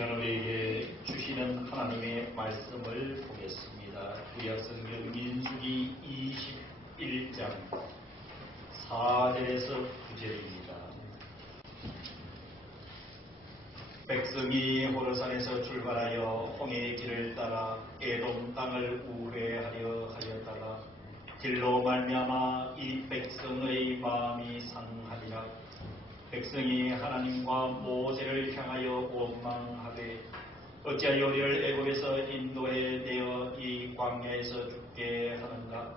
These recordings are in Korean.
시간 우리에게 주시는 하나님의 말씀을 보겠습니다. 구약성경 민수기 21장 4절에서 9절입니다. 백성이 호르산에서 출발하여 홍해의 길을 따라 에돔 땅을 우회하려 하였다가 길로 말미암아 이 백성의 마음이 상하니라. 백성이 하나님과 모세를 향하여 원망하되 어찌하여 우리를 애굽에서 인도해 내어 이 광야에서 죽게 하는가.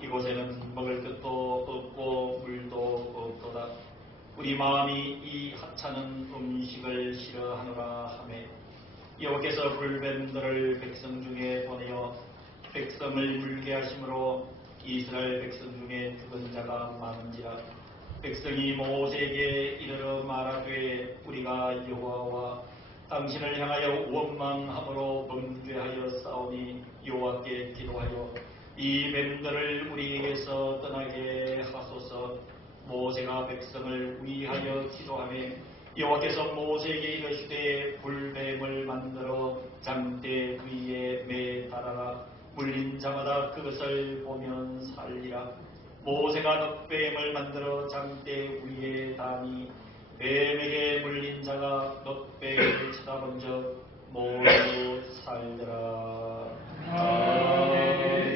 이곳에는 먹을 것도 없고 물도 없도다. 우리 마음이 이 하찮은 음식을 싫어하노라 하매 여호와께서 불뱀들을 백성 중에 보내어 백성을 물게 하심으로 이스라엘 백성 중에 죽은 자가 많은지라. 백성이 모세에게 이르러 말하되 우리가 여호와와 당신을 향하여 원망함으로 범죄하여 싸우니 여호와께 기도하여 이 뱀들을 우리에게서 떠나게 하소서. 모세가 백성을 위하여 기도하매 여호와께서 모세에게 이르시되 불뱀을 만들어 장대 위에 매달아라. 물린 자마다 그것을 보면 살리라. 모세가 넛뱀을 만들어 장대 위에 다니 뱀에게 물린 자가 넛뱀을 쳐다본 적 모두 살더라. 아멘.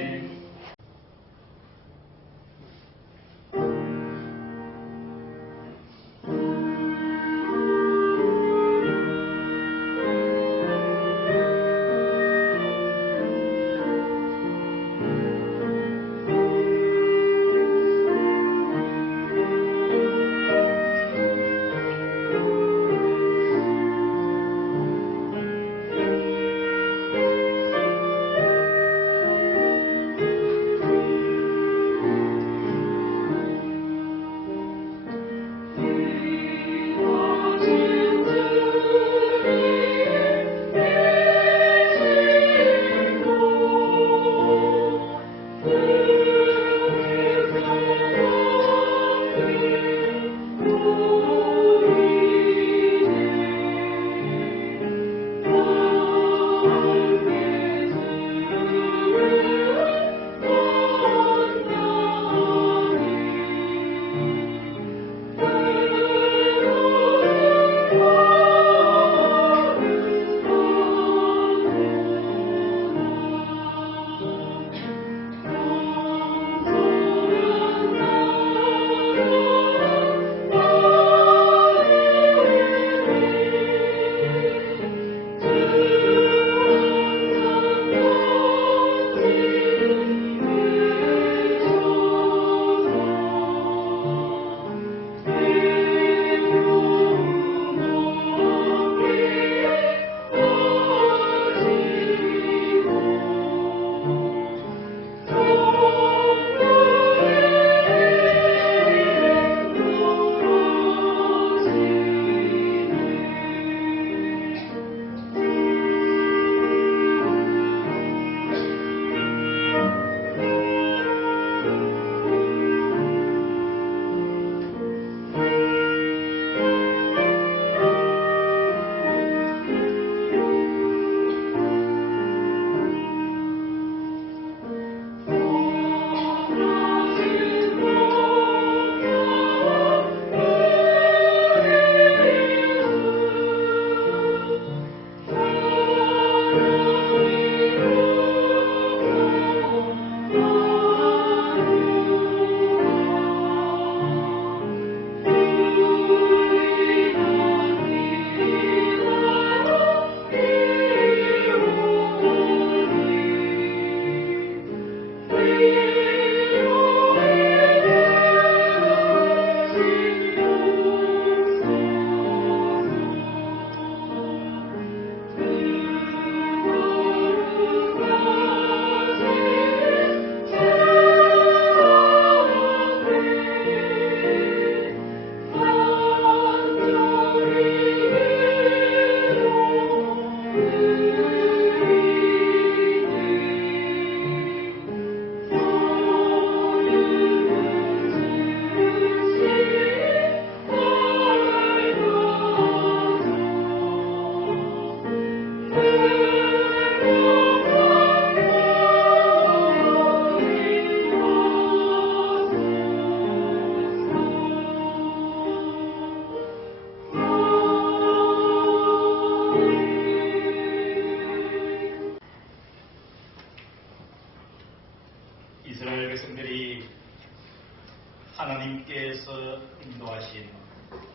인도하신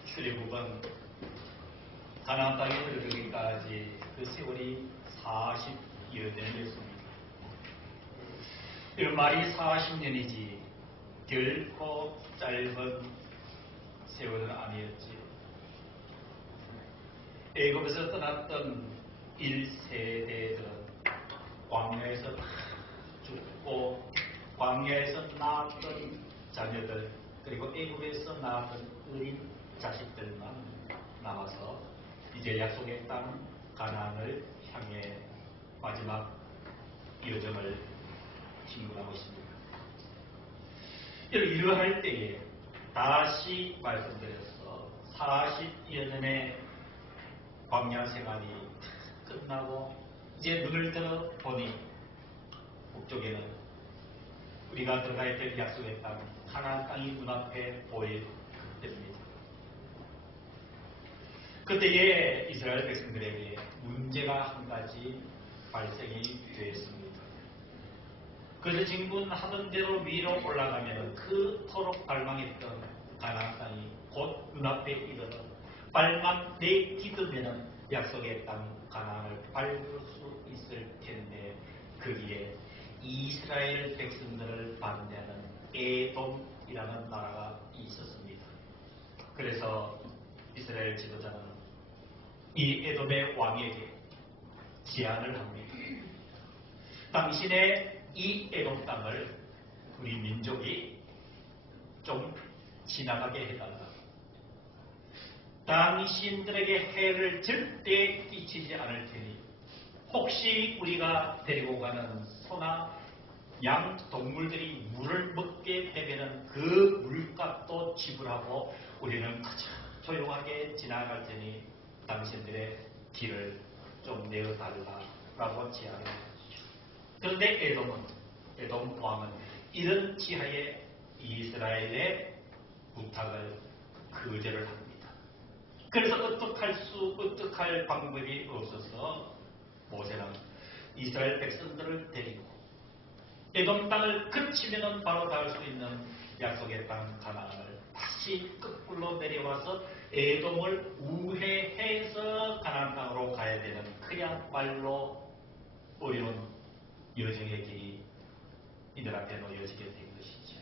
출애굽은 가나안 땅에 이르기까지 그 세월이 40여 년이었습니다. 이런 말이 40년이지 결코 짧은 세월은 아니었지요. 애굽에서 떠났던 1세대들은 광야에서 죽고 광야에서 낳았던 자녀들 그리고 애굽에서 낳았던 어린 자식들만 남아서 이제 약속의 땅 가나안을 향해 마지막 여정을 진군하고 있습니다. 이러할 때에 다시 말씀드려서 40여 년의 광야 생활이 끝나고 이제 눈을 들어 보니 북쪽에는 우리가 들어가야 될 약속의 땅 가나안 땅이 눈앞에 보일 때입니다. 그때에 이스라엘 백성들에게 문제가 한 가지 발생이 되었습니다. 그래서 진군하던 대로 위로 올라가면 그토록 발망했던 가나안 땅이 곧 눈앞에 이르러 발만 내딛으면 약속의 땅 가나안을 밟을 수 있을 텐데 거기에 이스라엘 백성들을 반대하는 에돔이라는 나라가 있었습니다. 그래서 이스라엘 지도자는 이 에돔의 왕에게 제안을 합니다. 당신의 이 에돔 땅을 우리 민족이 좀 지나가게 해달라. 당신들에게 해를 절대 끼치지 않을 테니 혹시 우리가 데리고 가는 소나 양 동물들이 물을 먹게 되면 그 물값도 지불하고 우리는 그저 조용하게 지나갈 테니 당신들의 길을 좀 내어달라라고 제안을 했죠. 그런데 에돔 왕은 이런 지하에 이스라엘의 부탁을 거절을 합니다. 그래서 어떡할 방법이 없어서 모세는 이스라엘 백성들을 데리고 에돔 땅을 그치면 바로 닿을 수 있는 약속의 땅 가나안을 다시 거꾸로 내려와서 에돔을 우회해서 가나안 땅으로 가야 되는 그야말로 어려운 여정의 길이 이들 앞에 놓여지게 된 것이죠.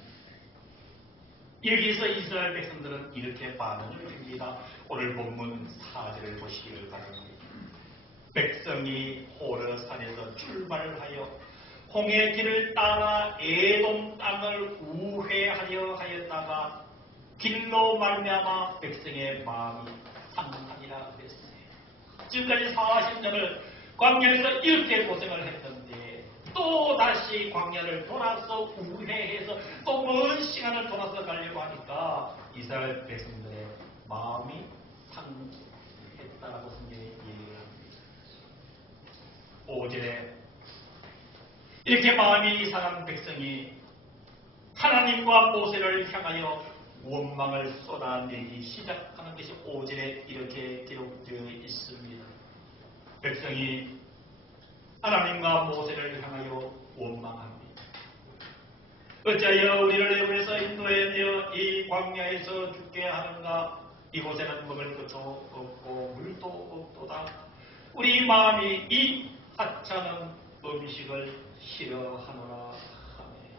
여기서 이스라엘 백성들은 이렇게 반응을 합니다. 오늘 본문 4절을 보시기를 바랍니다. 백성이 호르산에서 출발하여 홍해 길을 따라 에돔 땅을 우회하려 하였다가 길로 말미암아 백성의 마음이 상하니라 그랬어요. 지금까지 40년을 광야에서 이렇게 고생을 했던데 또 다시 광야를 돌아서 우회해서 또 먼 시간을 돌아서 가려고 하니까 이스라엘 백성들의 마음이 상했다라고 성경이 얘기를 합니다. 5절에 이렇게 마음이 상한 백성이 하나님과 모세를 향하여 원망을 쏟아내기 시작하는 것이 5절에 이렇게 기록되어 있습니다. 백성이 하나님과 모세를 향하여 원망합니다. 어찌하여 우리를 애굽에서 인도해내어 이 광야에서 죽게 하는가? 이곳에는 먹을 것도 없고 물도 없도다. 우리 마음이 이 하찮은 음식을 싫어하노라 하네.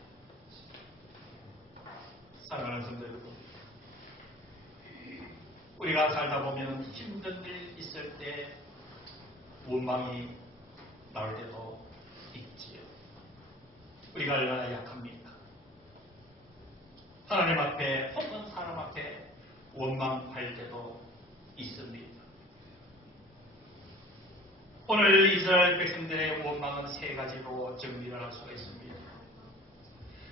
사랑하는 성도 여러분, 우리가 살다 보면 힘든 일 있을 때 원망이 나올 때도 있지요. 우리가 얼마나 약합니까? 하나님 앞에 혹은 사람 앞에 원망할 때도 있습니다. 오늘 이스라엘 백성들의 원망은 세 가지로 정리를 할 수가 있습니다.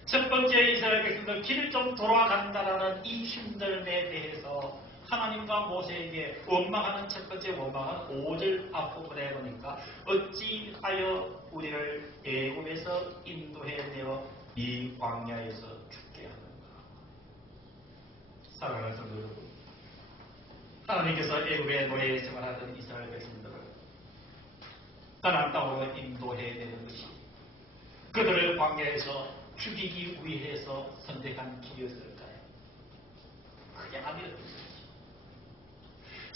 첫 번째, 이스라엘 백성들 길을 좀 돌아간다라는 이 힘듦에 대해서 하나님과 모세에게 원망하는 첫 번째 원망은 5절 앞부분에 보니까 어찌하여 우리를 애굽에서 인도해내어 이 광야에서 죽게 하는가. 사랑하는 성도 여러분, 하나님께서 애굽의 노예 생활하던 이스라엘 백성들을 가나안 땅으로 인도해내는 것이 그들을 광야에서 죽이기 위해서 선택한 길이었을까요? 그게 아니었죠.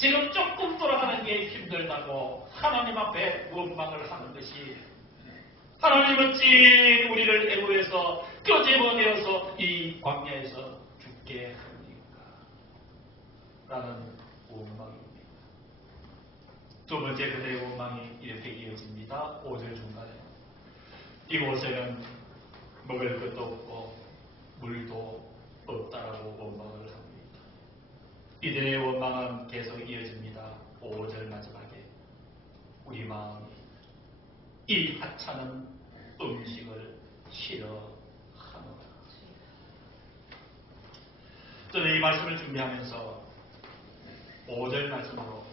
지금 조금 돌아가는 게 힘들다고 하나님 앞에 원망을 하는 것이 하나님 어찌 우리를 애고에서 끄집어내어서 이 광야에서 죽게 합니까? 라는 원망입니다. 두 번째 그들의 원망이 이렇게 이어집니다. 5절 중간에 이곳에는 먹을 것도 없고 물도 없다라고 원망을 합니다. 이들의 원망은 계속 이어집니다. 5절 마지막에 우리 마음이 이 하찮은 음식을 싫어하노라. 저는 이 말씀을 준비하면서 5절 말씀으로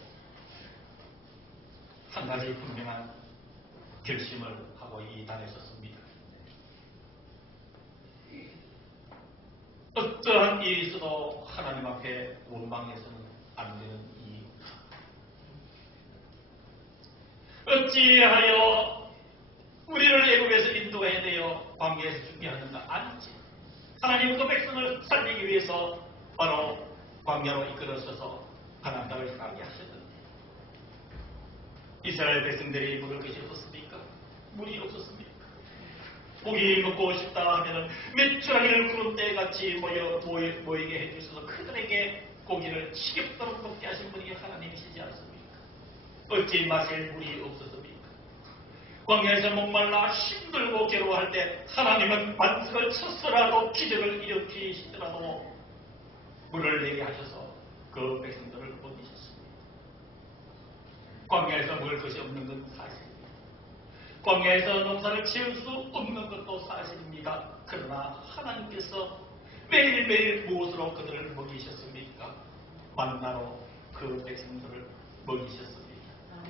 한 가지 분명한 결심을 하고 이 단에 섰습니다. 어떠한 일이 있어도 하나님 앞에 원망해서는 안 되는 이 어찌하여 우리를 애굽에서 인도해내어 광야에서 죽게 하는가? 아니지. 하나님은 그 백성을 살리기 위해서 바로 광야로 이끌어서서 가나안 땅을 향하게 하셨는데 이스라엘 백성들이 먹을 것이 없었습니까? 물이 없었습니까? 고기 먹고 싶다 하면은 메추라기를 구름 때같이 모이게 해주셔서 그들에게 고기를 지겹도록 먹게 하신 분이 하나님이시지 않습니까? 어찌 마실 물이 없었습니까? 광야에서 목말라 힘들고 괴로워할 때 하나님은 반석을 쳐서라도 기적을 일으키시더라도 물을 내게 하셔서 그 백성들을 먹이셨습니다. 광야에서 먹을 것이 없는 건 사실입니다. 광야에서 농사를 지을 수 없는 것도 사실입니다. 그러나 하나님께서 매일매일 무엇으로 그들을 먹이셨습니까? 만나로 그 백성들을 먹이셨습니다.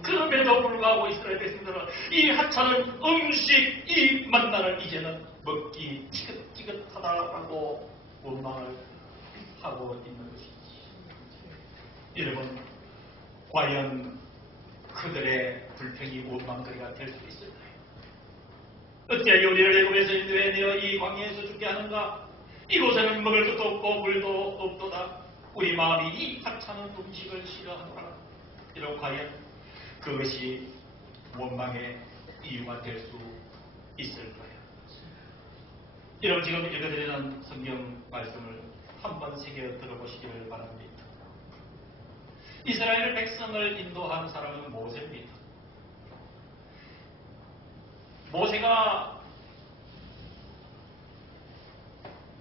그럼에도 불구하고 이스라엘 백성들은 이 하찮은 음식, 이 만나를 이제는 먹기 지긋지긋하다라고 원망을 하고 있는 것이지. 여러분, 과연 그들의 불평이 원망거리가 될 수 있을까요? 어찌하여 우리를 애굽에서 인도해내어 이 광야에서 죽게 하는가? 이곳에는 먹을 것도 없고 물도 없도다. 우리 마음이 이 하찮은 음식을 싫어하노라. 이런 과연 그것이 원망의 이유가 될 수 있을까요? 여러분, 지금 읽어드리는 성경 말씀을 한번 새겨 들어보시기를 바랍니다. 이스라엘 백성을 인도한 사람은 모세입니다. 모세가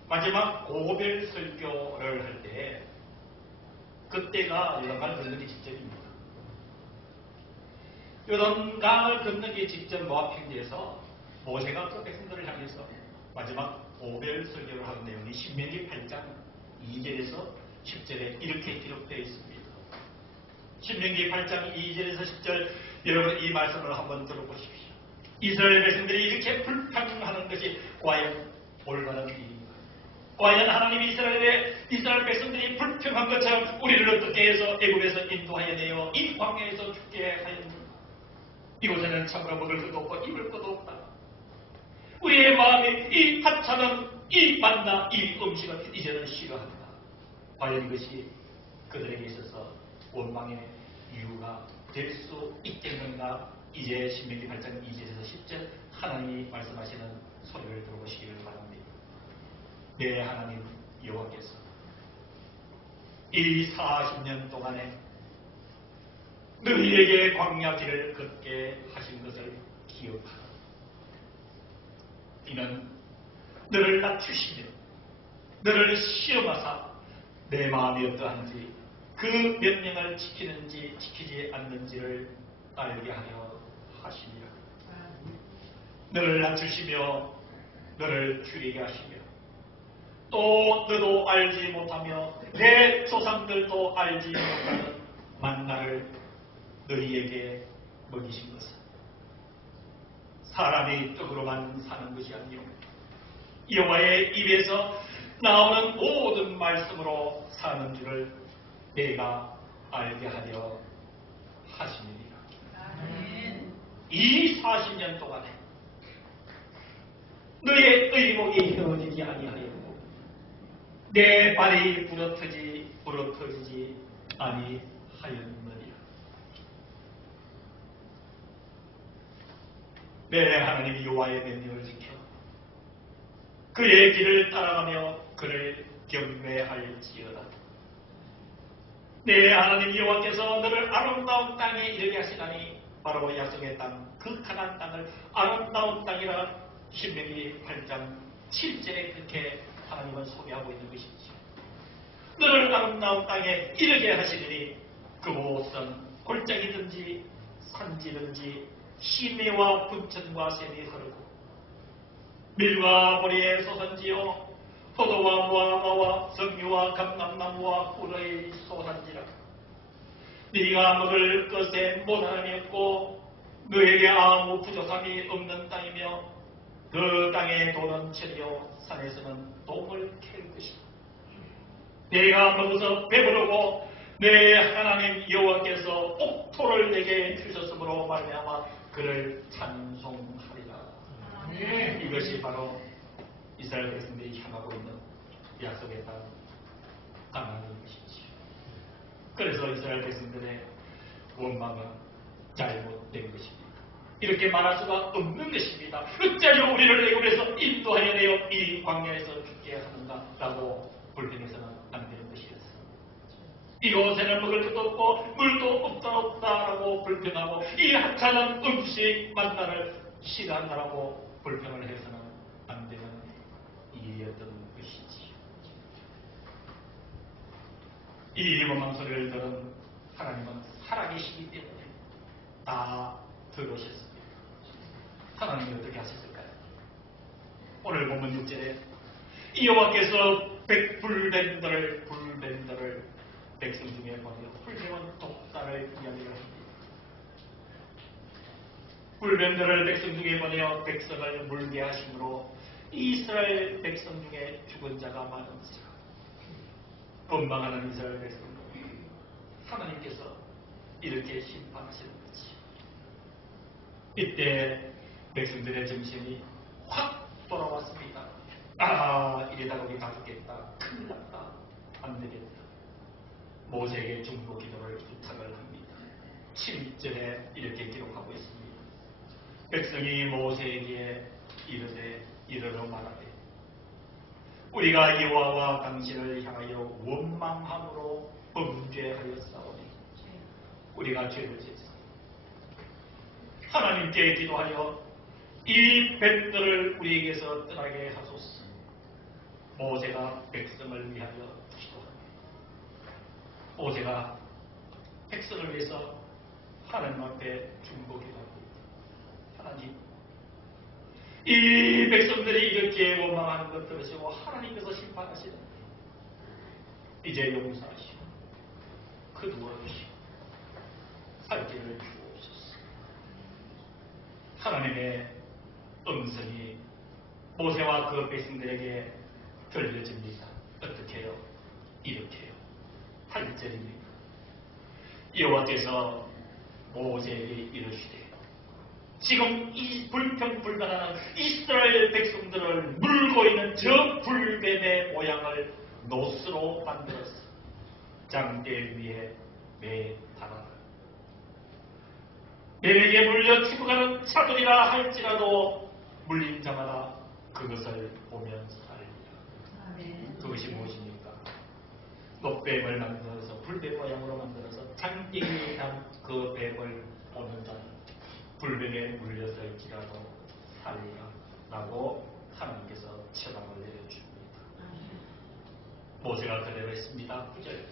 마지막 고별 설교를 할 때 그때가 요단강을 건너기 직전입니다. 요단강을 건너기 직전 모압 평지에서 모세가 그 백성들을 향해서 마지막 고별 설교를 하는 내용이 신명기 8장 2절에서 10절에 이렇게 기록되어 있습니다. 신명기 8장 2절에서 10절 여러분 이 말씀을 한번 들어보십시오. 이스라엘 백성들이 이렇게 불평하는 것이 과연 올바른 일인가? 과연 하나님이 이스라엘 백성들이 불평한 것처럼 우리를 어떻게 해서 애굽에서 인도하여 내어 이 광야에서 죽게 하였는가? 이곳에는 참으로 먹을 것도 없고 입을 것도 없다. 우리의 마음이 이 하찮은 이 만나 이 음식을 이제는 싫어한다. 과연 이것이 그들에게 있어서 원망의 이유가 될 수 있겠는가? 이제 신명기 8장 2절에서 10절 하나님이 말씀하시는 소리를 들어보시기를 바랍니다. 내 하나님 여호와께서 이 40년 동안에 너희에게 광야 길을 걷게 하신 것을 기억하라. 이는 너를 낮추시며 너를 시험하사 내 마음이 어떠한지 그 명령을 지키는지 지키지 않는지를 알게 하려 하시니라. 너를 낮추시며 너를 줄이게 하시며 또 너도 알지 못하며 내 조상들도 알지 못하는 만나를 너희에게 먹이신 것은 사람의 떡으로만 사는 것이 아니요 여호와의 입에서 나오는 모든 말씀으로 사는 줄을 내가 알게 하려 하시니라. 이 40년 동안에 너의 의복이 휘어지지 아니하였고 내 발이 부러뜨지지 아니하였느니라. 하였느니라. 내 하나님 여호와의 명령을 지켜 그의 길을 따라가며 그를 경외할지어다. 내 하나님 여호와께서 너를 아름다운 땅에 이르게 하시나니 바로 약속의 땅, 그 가나안 땅을 아름다운 땅이라 신명기 8장 7절에 그렇게 하나님은 소개하고 있는 것이지. 너를 아름다운 땅에 이르게 하시리니 그곳은 골짜기든지 산지든지 시내와 분천과 샘이 흐르고 밀과 보리의 소산지요 포도와 무화과와 석류와 감람나무와 꿀의 소산지라. 네가 먹을 것에 모난함이 없고 너에게 아무 부족함이 없는 땅이며 그 땅에 돌은 철이요 산에서는 동을 캘 것이다. 네가 먹어서 배부르고 내 하나님 여호와께서 옥토를 내게 주셨으므로 말미암아 그를 찬송하리라. 이것이 바로 이스라엘 백성들이 향하고 있는 약속의 땅 가나안인 것이지. 그래서 이스라엘 백성들의 원망은 잘못된 것입니다. 이렇게 말할 수가 없는 것입니다. 어찌하여 우리를 애굽에서 인도하여 내어 이 광야에서 죽게 하는가 라고 불평해서는 안 되는 것이었어. 이곳에는 먹을 것도 없고 물도 없다라고 불평하고 이 하찮은 음식 만나를 싫어한다라고 불평을 해서는 안 되는 일이었던 것이지. 이 원망 소리를 들은 하나님은 살아계시기 때문에 다 들으셨습니다. 하나님이 어떻게 하셨을까요? 오늘 본문 6절에 여호와께서 불뱀들을 백성 중에 보내어 훌륭한 독사를 이야기를 합니다. 불뱀들을 백성 중에 보내어 백성을 물게 하심으로 이스라엘 백성 중에 죽은 자가 많은지라. 원망하는 이스라엘 백성 하나님께서 이렇게 심판하시는 거지. 이때 백성들의 정신이 확 돌아왔습니다. 이래다 우리 다 죽겠다. 큰일 났다. 안 되겠다. 모세에게 중보 기도를 부탁을 합니다. 7절에 이렇게 기록하고 있습니다. 백성이 모세에게 이르러 말하되 우리가 여호와와 당신을 향하여 원망함으로 범죄하였사오니 우리가 죄를 지었습니다. 하나님께 기도하여 이 뱀들을 우리에게서 떠나게 하소서. 모세가 백성을 위하여 기도합니다. 모세가 백성을 위해서 하나님 앞에 중보기도합니다. 하나님, 이 백성들이 이렇게 원망하는 것 들으시고 하나님께서 심판하시는 이제 용서하시고 거두어주시고 살 길을 주옵소서. 하나님의 음성이 모세와 그 백성들에게 들려집니다. 어떻게 해요? 이렇게 해요. 8절입니다. 여호와께서 모세에게 이르시되 지금 이 불평불만하는 이스라엘 백성들을 물고 있는 저 불뱀의 모양을 노스로 만들었어. 장대 위에 매달아라. 뱀에게 물려 죽어가는 자들이라 할지라도 물린 자마다 그것을 보면 살리라. 그것이 무엇입니까? 녹뱀을 만들어서 불뱀 모양으로 만들어서 장대 위에 단 그 뱀을 보는 자는 불뱀에 물렸을지라도 살리라 라고 하나님께서 처방을 내려줍니다. 모세가 그대로 했습니다. 9절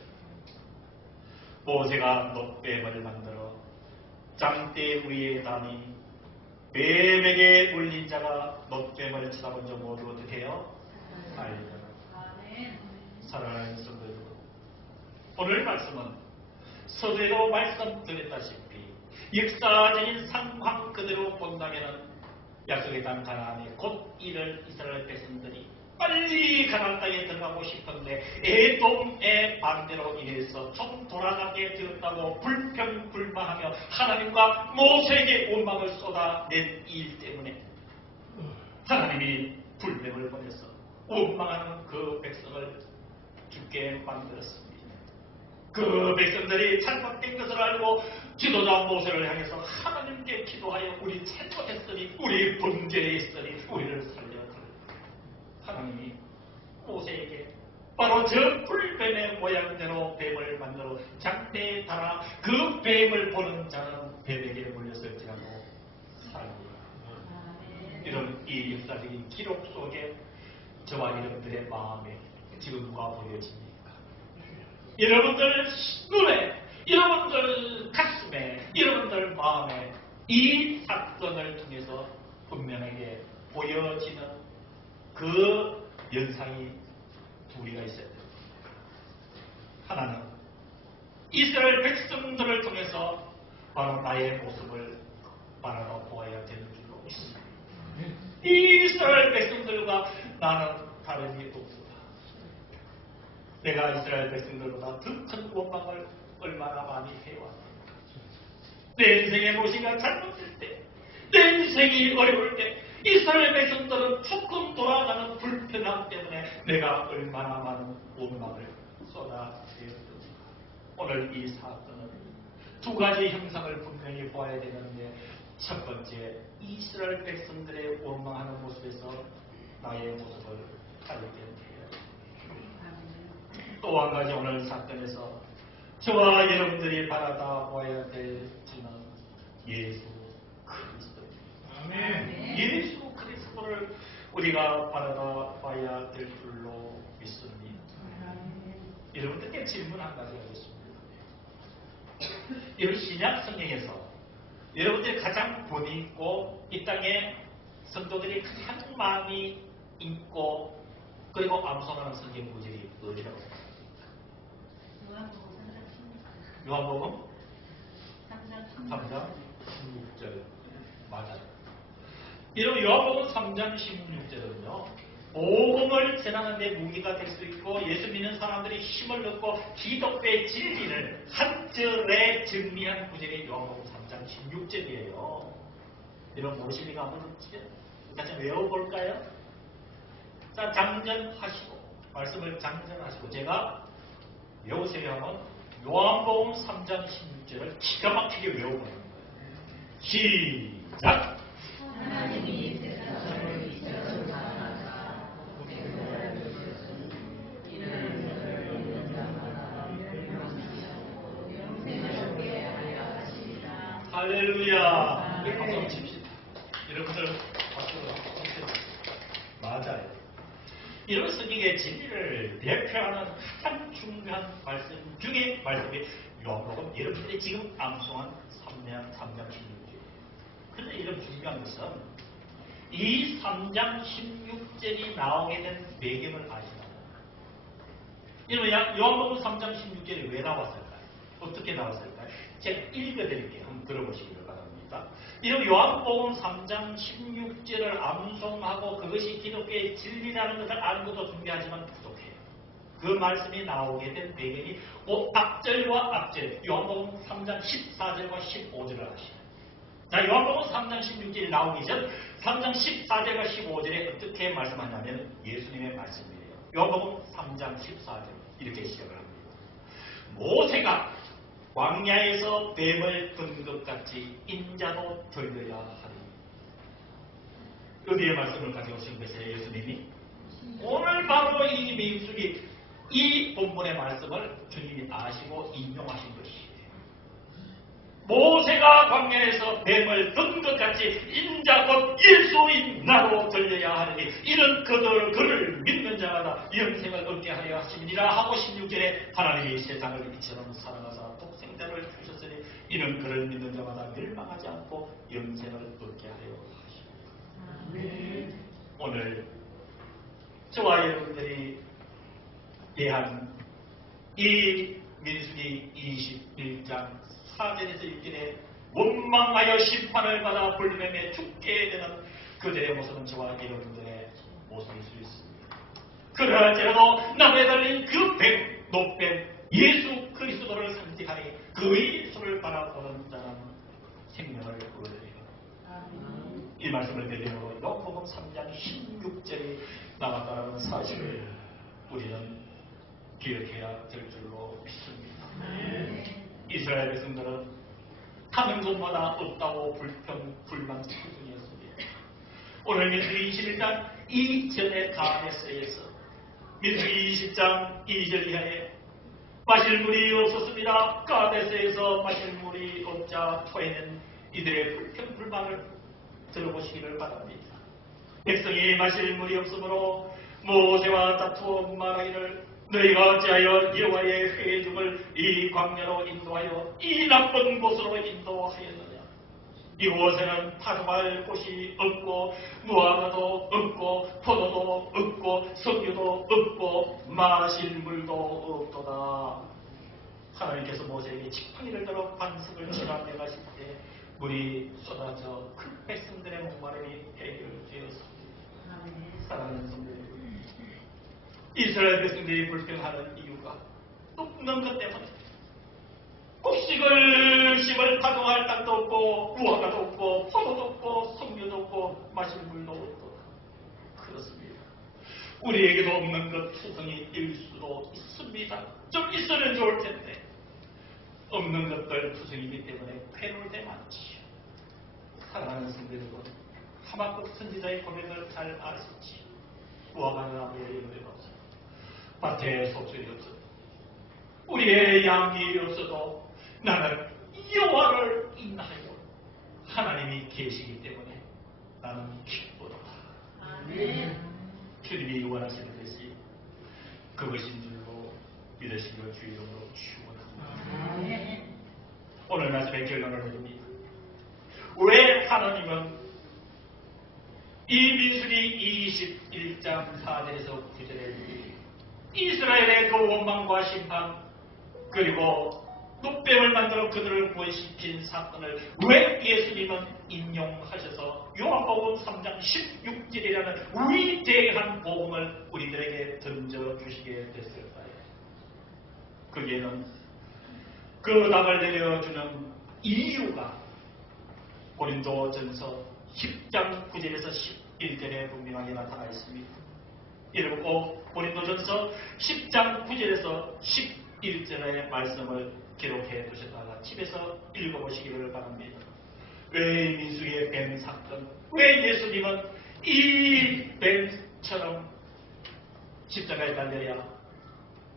모세가 녹뱀을 만들어 장대 위에 담이 뱀에게 물린 자가 녹뱀을 쳐다본 자 모두 어떻게 해요? 살리라. 사랑하는 성도 여러분, 오늘 말씀은 서두에도 말씀드렸다시피 역사적인 상황 그대로 본다면 약속의 땅 가나안에 곧 이를 이스라엘 백성들이 빨리 가나안 땅에 들어가고 싶은데 에돔의 반대로 인해서 좀 돌아가게 되었다고 불평불만하며 하나님과 모세에게 원망을 쏟아낸 일 때문에 하나님이 불뱀을 보내서 원망하는 그 백성을 죽게 만들었습니다. 그 백성들이 잘못된 것을 알고 지도자 모세를 향해서 하나님께 기도하여 우리 잘못했으니 우리 범죄했으니 우리를 살려달라. 하나님이 모세에게 바로 저 불뱀의 모양대로 뱀을 만들어 장대에 달아 그 뱀을 보는 자는 뱀에게 물렸을지라도 살리라. 이런 이 역사적인 기록 속에 저와 여러분들의 마음에 지금 누가 보여집니까? 여러분들 눈에, 여러분들 가슴에, 여러분들 마음에 이 사건을 통해서 분명하게 보여지는 그 연상이 두 개가 있어야 됩니다. 하나는 이스라엘 백성들을 통해서 바로 나의 모습을 바라보아야 되는 줄로 믿습니다. 이스라엘 백성들과 나는 다름이 없다. 내가 이스라엘 백성들보다 더 큰 원망을 얼마나 많이 해왔다. 내 인생의 무엇인가 잘못될 때, 내 인생이 어려울 때 이스라엘 백성들은 조금 돌아가는 불편함 때문에 내가 얼마나 많은 원망을 쏟아내었는가. 오늘 이 사건은 두 가지 형상을 분명히 보아야 되는데, 첫 번째, 이스라엘 백성들의 원망하는 모습에서 나의 모습을 발견해야 합니다. 또 한 가지 오늘 사건에서 저와 여러분들이 바라다 보아야 될 주는 예수 그리스도입니다. 아멘. 예수 그리스도를 우리가 바라다 봐야 될 줄로 믿습니다. 여러분들께 질문 한 가지 하겠습니다. 여러분 신약 성경에서 여러분들이 가장 본있고 이 땅에 성도들이 가장 많이 읽고 그리고 암송하는 성경 구절이 어디라고 생각합니까? 요한복음 3장 16절 맞아요. 이런 요한복음 3장 16절은요, 복음을 전하는 데 무기가 될 수 있고 예수 믿는 사람들이 힘을 얻고 기독교의 진리를 한 절에 정리한 구절이 요한복음 3장 16절이에요. 이런 모르시니까 한번 같이 외워볼까요? 자, 장전하시고, 말씀을 장전하시고, 제가 외우세요 하면 요한복음 3장 16절을 기가 막히게 외워보는 거예요. 시작! 하나님이 세상을 이처럼 사랑하사 독생자를 주셨으니 이는 저를 믿는 자마다 멸망하지 않고 영생을 얻게 하려 하시리라. 할렐루야! 우리 박수 한번 칩시다. 여러분들 박수로 한번 칩시다. 맞아요. 이런 성경의 진리를 대표하는 가장 중요한 말씀 중에 말씀이 요한복음 여러분들이 지금 암송한 3장 16절. 그런데 이런 중요한 것은 이 3장 16절이 나오게 된 배경을 아시나요? 여러분 요한복음 3장 16절이 왜 나왔을까요? 어떻게 나왔을까요? 제가 읽어드릴게요. 한번 들어보시기를 바랍니다. 이런 요한복음 3장 16절을 암송하고 그것이 기독교의 진리라는 것을 아는 것도 중요하지만 부족해요. 그 말씀이 나오게 된 배경이 앞절과 앞절, 요한복음 3장 14절과 15절을 하시죠. 자, 요한복음 3장 16절이 나오기 전 3장 14절과 15절에 어떻게 말씀하냐면 예수님의 말씀이에요. 요한복음 3장 14절 이렇게 시작을 합니다. 모세가 광야에서 뱀을 든 것 같이 인자도 들려야 하리. 어디에 말씀을 가져오신 것이에요, 예수님이? 오늘 바로 이 민수기 이 본문의 말씀을 주님이 아시고 인용하신 것이에요. 모세가 광야에서 뱀을 든 것 같이 인자 곧 예수인 나로 들려야 하니 이는 그를 믿는 자마다 영생을 얻게 하려 하심이니라 하고 16절에 하나님이 세상을 이처럼 사랑하사 독생자를 주셨으니 이는 그를 믿는 자마다 멸망하지 않고 영생을 얻게 하려 하심이니라. 오늘 저와 여러분들이 대한 이 민수기 21장 4절에서 6절에 원망하여 심판을 받아 불뱀에 죽게 되는 그들의 모습은 저와 여러분들의 모습일 수 있습니다. 그러할지라도 나무에 달린 그 뱀, 노뱀 예수 그리스도를 상징하니 그 예수를 바라보는 자는 생명을 얻으리라. 이 말씀을 배경으로 요한복음 3장 16절이 나왔다는 사실을 우리는 기억해야 될 줄로 믿습니다. 이스라엘 백성들은 가는 곳마다 없다고 불만 투성이었습니다. 오늘 민수기 21장 이전의 가데스에서 민수기 20장 2절 이하에 마실 물이 없었습니다. 가데스에서 마실 물이 없자 토해낸 이들의 불평불만을 들어보시기를 바랍니다. 백성이 마실 물이 없으므로 모세와 다투어 말하기를 너희가 어찌하여 여호와의 회중을 이 광야로 인도하여 이 나쁜 곳으로 인도하였느냐. 이곳에는 파종할 곳이 없고 무화과도 없고 포도도 없고 석류도 없고 마실 물도 없도다. 하나님께서 모세에게 지팡이를 들어 반석을 치라 명하실 때 물이 쏟아져 그 백성들의 목마름이 해결되었습니다. 사랑하는 성도들, 이스라엘 백성들이 불평하는 이유가 없는 것 때문에 곡식을 심을 파종할 땅도 없고 무화과도 없고 포도도 없고 석류도 없고 마실 물도 없고 그렇습니다. 우리에게도 없는 것 투성이일 수도 있습니다. 좀 있으면 좋을 텐데 없는 것들 투성이기 때문에 패물대 많지요. 사랑하는 성도 여러분, 하박국 선지자의 고백을 잘 아시지. 무화과는 나무에 열매 없어, 밭에 속술이 없어, 우리의 양이 없어도 나는 여호와를 인하여 하나님이 계시기 때문에 나는 기쁘도다. 아멘. 주님이 원하시는 것이 그것인 줄로 믿으시기를 주의 이름으로 축원합니다. 오늘 말씀의 결론을 내립니다. 왜 하나님은 이 민수기 21장 4절에서 9절에 이스라엘의 그 원망과 심판 그리고 뚝뱀을 만들어 그들을 구원시킨 사건을 왜 예수님은 인용하셔서 요한복음 3장 16절이라는 위대한 복음을 우리들에게 던져주시게 됐을까요? 거기에는 그 답을 내려주는 이유가 고린도전서 10장 9절에서 11절에 분명하게 나타나 있습니다. 이를 꼭 고린도전서 10장 9절에서 11절의 말씀을 기록해 두셨다가 집에서 읽어보시기를 바랍니다. 왜 민수의 뱀 사건, 왜 예수님은 이 뱀처럼 십자가에 달려야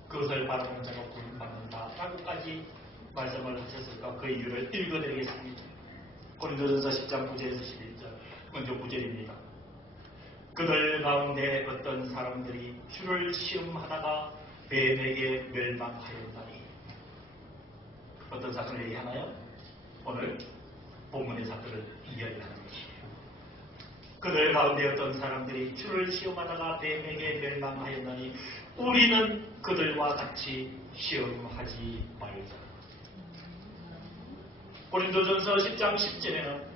그것을 바라보는 자가 구원받는다 라고까지 말씀을 하셨을까? 그 이유를 읽어드리겠습니다. 고린도전서 10장 9절에서 11절, 먼저 9절입니다. 그들 가운데 어떤 사람들이 주를 시험하다가 뱀에게 멸망하였다니. 어떤 사건을 얘기하나요? 오늘 본문의 사건을 이야기하는 것이에요. 그들 가운데 어떤 사람들이 주를 시험하다가 뱀에게 멸망하였다니 우리는 그들과 같이 시험하지 말자. 고린도전서 10장 10절에는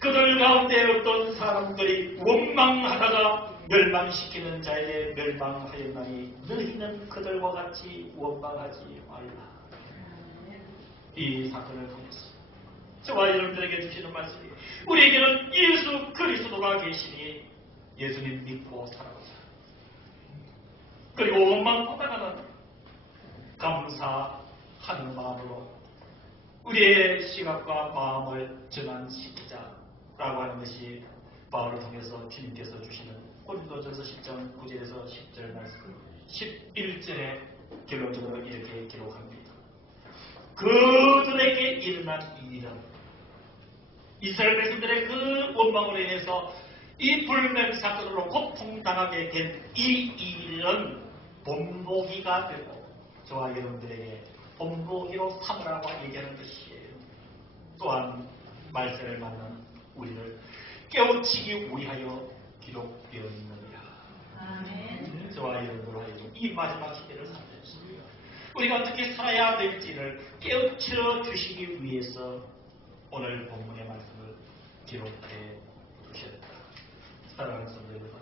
그들 가운데 어떤 사람들이 원망하다가 멸망시키는 자에게 멸망하였나니 너희는 그들과 같이 원망하지 말라. 이 사건을 통해서 저와 여러분들에게 주시는 말씀이 우리에게는 예수 그리스도가 계시니 예수님 믿고 살아보자. 그리고 원망보다는 감사하는 마음으로 우리의 시각과 마음을 전환시키자라고 하는 것이 바울을 통해서 주님께서 주시는 고린도전서 10장 9절에서 10절 말씀 11절에 결론적으로 이렇게 기록합니다. 그들에게 일어난 일은 이스라엘 백성들의 그 원망으로 인해서 이 불뱀 사건으로 고통당하게 된 이 일은 본보기가 되고 저와 여러분들에게 본보기로 삼으라고 얘기하는 것이에요. 또한 말세를 맞는 우리를 깨우치기 위하여 기록되어 있느니라. 아멘. 저와 여러분으로 하여금 이 마지막 시대를 살아주십니다. 우리가 어떻게 살아야 될지를 깨우쳐 주시기 위해서 오늘 본문의 말씀을 기록해 주셨다. 사랑하는 성도 여러분,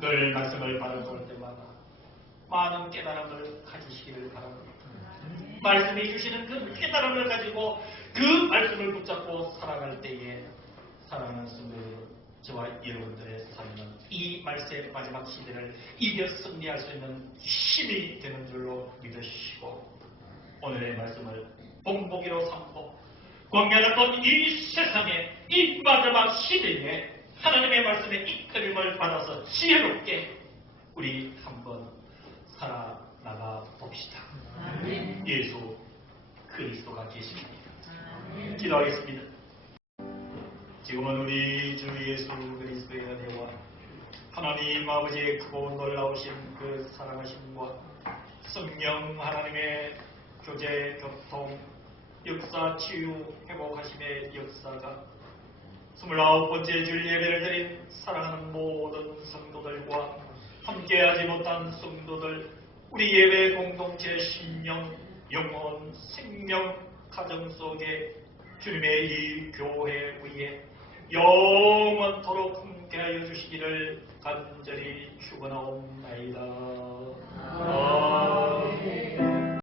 늘 말씀을 바라볼 때마다 많은 깨달음을 가지시기를 바랍니다. 말씀해 주시는 그 깨달음을 가지고 그 말씀을 붙잡고 살아갈 때에 사랑하는 성도 여러분, 저와 여러분들의 삶은 이 말씀의 마지막 시대를 이겨 승리할 수 있는 힘이 되는 줄로 믿으시고 오늘의 말씀을 본보기로 삼고 광야였던 이 세상에 이 마지막 시대에 하나님의 말씀의 이끌림을 받아서 지혜롭게 우리 한번 살아나가 봅시다. 예수 그리스도가 계십니다. 기도하겠습니다. 지금은 우리 주 예수 그리스도의 은혜와 하나님 아버지의 크고 놀라우신 그 사랑하심과 성령 하나님의 교제, 교통, 역사, 치유, 회복하심의 역사가 29번째 주일 예배를 드린 사랑하는 모든 성도들과 함께하지 못한 성도들, 우리 예배 공동체 심령, 영혼, 생명, 가정 속에 주님의 이 교회 위에 영원토록 함께하여 주시기를 간절히 축원하옵나이다.